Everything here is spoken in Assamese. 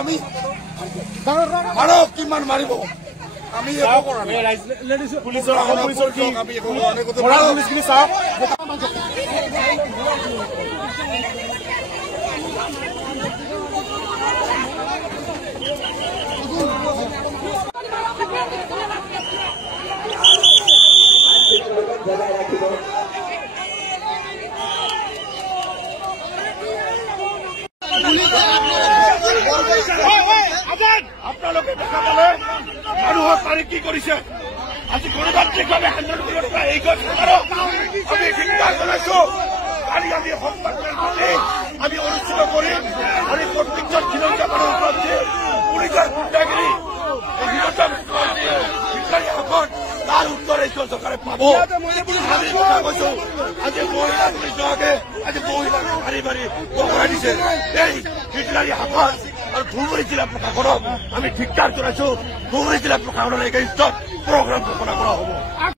আমি মাৰো কিমান মাৰিব আমি পুলিশেৰ পুলিশখিনি চাওক আপোনালোকে দেখা পালে মানুহৰ তাৰিখ কি কৰিছে আজি গণতান্ত্ৰিকভাৱে আন্দোলন কৰিব এই আমি চিন্তা জনাইছো কালি আমি আমি অনুষ্ঠিত কৰিম আৰু প্ৰত্যেকজন খিলঞ্জীয়া মানুহৰ ওপৰত যে পুলিচৰ গুণ্ডাগিৰি তাৰ উত্তৰ এই চৰকাৰে পাব আমি কথা কৈছো আজি মহিলা পুলিচ বিভাগে আজি মহিলাক মাৰি মাৰি বগৰাই দিছে এই হিটলাৰী শাসন আৰু ধুবুৰী জিলা প্ৰশাসনক আমি ধিক্কাৰ জনাইছো ধুবুৰী জিলা প্ৰশাসনৰ এগেইনষ্টত প্ৰগ্ৰাম ঘোষণা কৰা হ'ব।